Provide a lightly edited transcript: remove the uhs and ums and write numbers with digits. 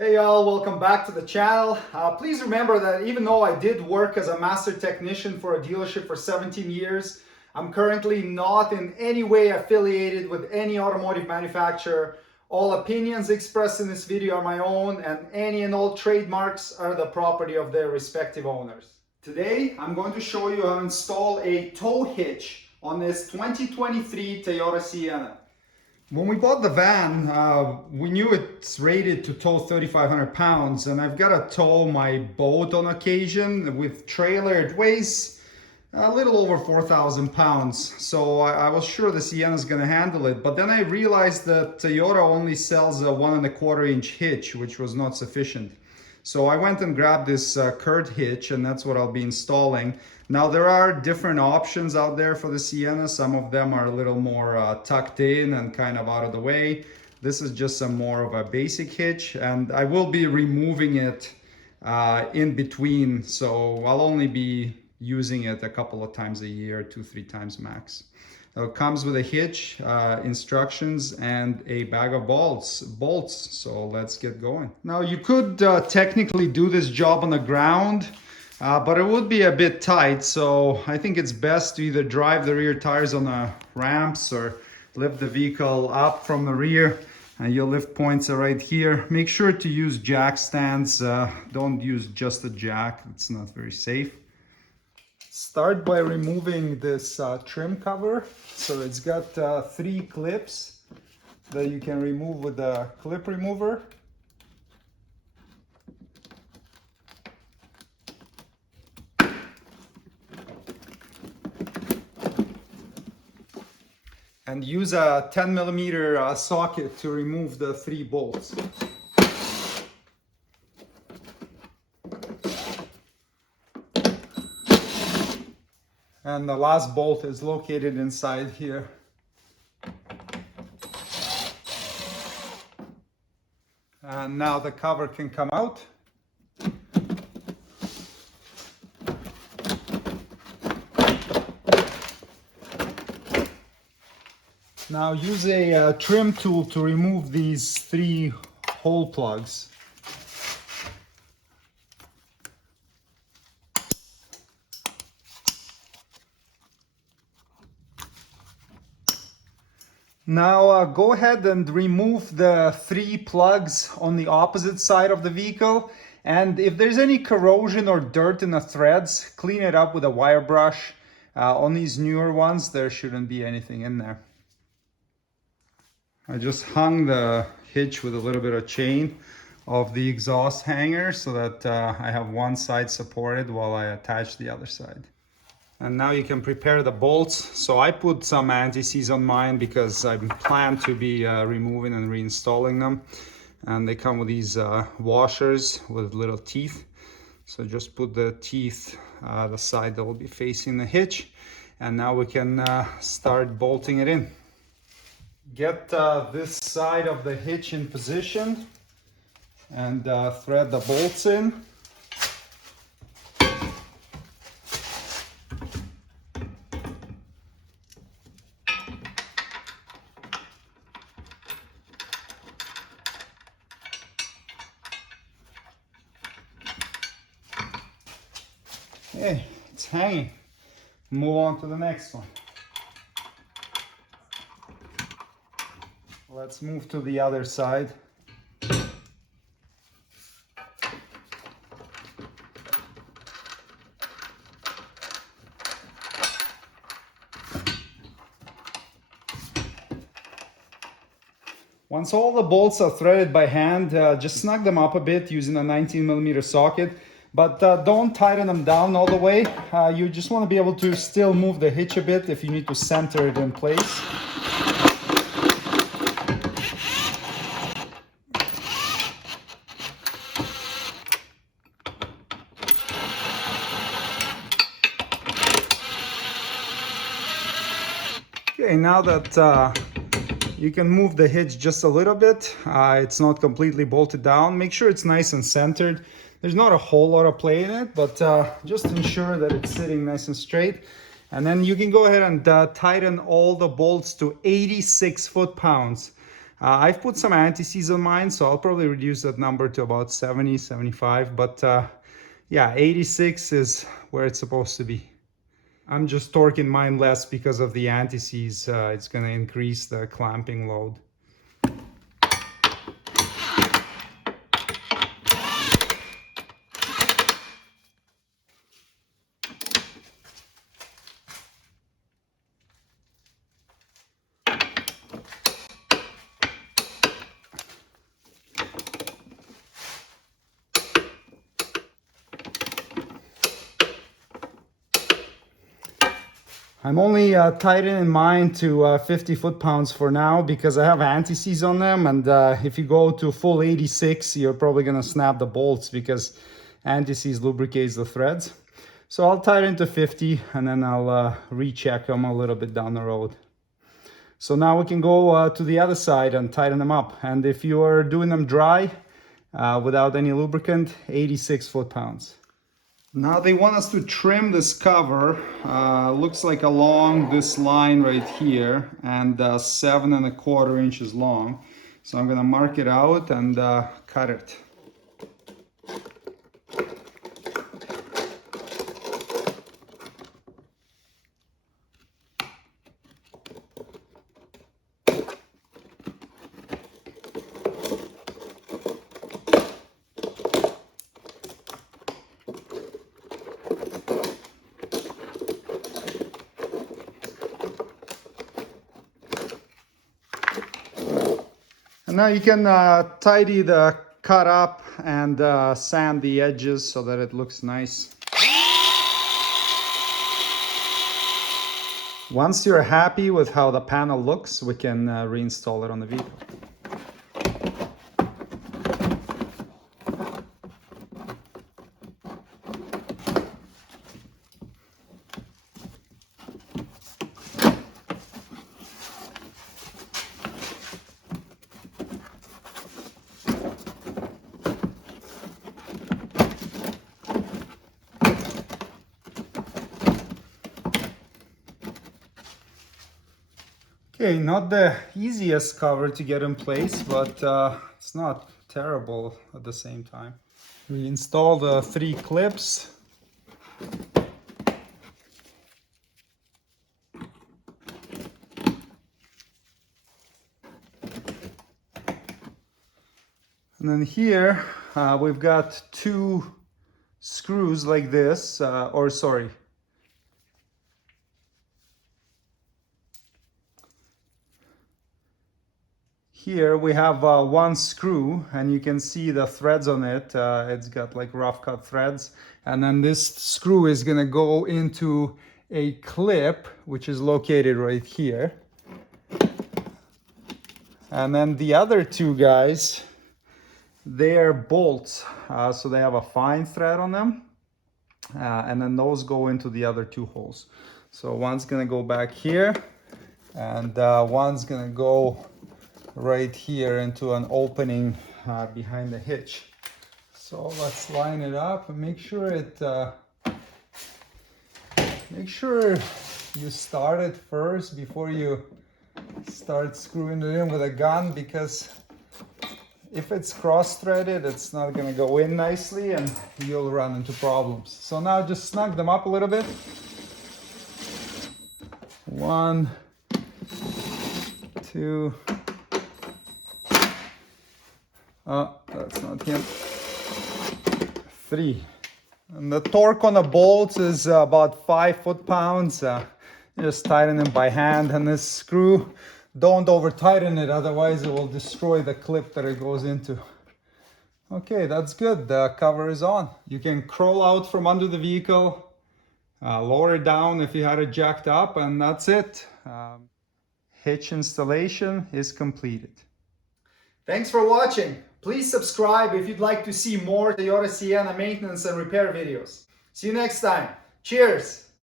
Hey y'all, welcome back to the channel. Please remember that even though I did work as a master technician for a dealership for 17 years, I'm currently not in any way affiliated with any automotive manufacturer. All opinions expressed in this video are my own, and any and all trademarks are the property of their respective owners. Today, I'm going to show you how to install a tow hitch on this 2023 Toyota Sienna. When we bought the van, we knew it's rated to tow 3,500 pounds, and I've got to tow my boat on occasion with trailer. It weighs a little over 4,000 pounds, so I was sure the Sienna is going to handle it. But then I realized that Toyota only sells a 1.25-inch hitch, which was not sufficient. So I went and grabbed this Curt hitch, and that's what I'll be installing. Now there are different options out there for the Sienna. Some of them are a little more tucked in and kind of out of the way. This is just some more of a basic hitch, and I will be removing it in between. So I'll only be using it a couple of times a year, 2-3 times max. It comes with a hitch, instructions, and a bag of bolts. So let's get going. Now you could technically do this job on the ground, but it would be a bit tight. So I think it's best to either drive the rear tires on the ramps or lift the vehicle up from the rear. And your lift points are right here. Make sure to use jack stands. Don't use just a jack. It's not very safe. Start by removing this trim cover. So it's got 3 clips that you can remove with the clip remover. And use a 10mm socket to remove the 3 bolts. And the last bolt is located inside here. And now the cover can come out. Now use a trim tool to remove these 3 hole plugs. Now go ahead and remove the 3 plugs on the opposite side of the vehicle. And if there's any corrosion or dirt in the threads, clean it up with a wire brush. On these newer ones, there shouldn't be anything in there. I just hung the hitch with a little bit of chain of the exhaust hanger so that I have one side supported while I attach the other side. And now you can prepare the bolts. So I put some anti-seize on mine because I plan to be removing and reinstalling them. And they come with these washers with little teeth. So just put the teeth, the side that will be facing the hitch. And now we can start bolting it in. Get this side of the hitch in position and thread the bolts in. Okay, it's hanging. Move on to the next one. Let's move to the other side. Once all the bolts are threaded by hand, just snug them up a bit using a 19mm socket. But don't tighten them down all the way. You just want to be able to still move the hitch a bit if you need to center it in place. Okay, now that you can move the hitch just a little bit, it's not completely bolted down. Make sure it's nice and centered. There's not a whole lot of play in it, but just ensure that it's sitting nice and straight. And then you can go ahead and tighten all the bolts to 86 foot-pounds. I've put some anti-seize on mine, so I'll probably reduce that number to about 70, 75, but yeah, 86 is where it's supposed to be. I'm just torquing mine less because of the anti-seize. It's going to increase the clamping load. I'm only tightening mine to 50 foot-pounds for now because I have anti-seize on them, and if you go to full 86, you're probably going to snap the bolts because anti-seize lubricates the threads. So I'll tighten to 50 and then I'll recheck them a little bit down the road. So now we can go to the other side and tighten them up. And if you're doing them dry without any lubricant, 86 foot-pounds. Now they want us to trim this cover, looks like along this line right here, and 7¼ inches long. So I'm gonna mark it out and cut it. And now you can tidy the cut up and sand the edges so that it looks nice. Once you're happy with how the panel looks, we can reinstall it on the vehicle. Okay, not the easiest cover to get in place, but it's not terrible at the same time. We install the 3 clips. And then here we've got 2 screws like this, Here we have 1 screw, and you can see the threads on it. It's got like rough cut threads. And then this screw is gonna go into a clip, which is located right here. And then the other 2 guys, they're bolts. So they have a fine thread on them. And then those go into the other 2 holes. So one's gonna go back here, and one's gonna go right here into an opening behind the hitch. So let's line it up and make sure you start it first before you start screwing it in with a gun, because if it's cross-threaded, it's not going to go in nicely and you'll run into problems. So now just snug them up a little bit. 1, 2. That's not him. 3. And the torque on the bolts is about 5 foot-pounds. Just tighten them by hand, and this screw, don't over tighten it, otherwise it will destroy the clip that it goes into. Okay, that's good. The cover is on. You can crawl out from under the vehicle, lower it down if you had it jacked up, and that's it. Hitch installation is completed. Thanks for watching. Please subscribe if you'd like to see more Toyota Sienna maintenance and repair videos. See you next time. Cheers!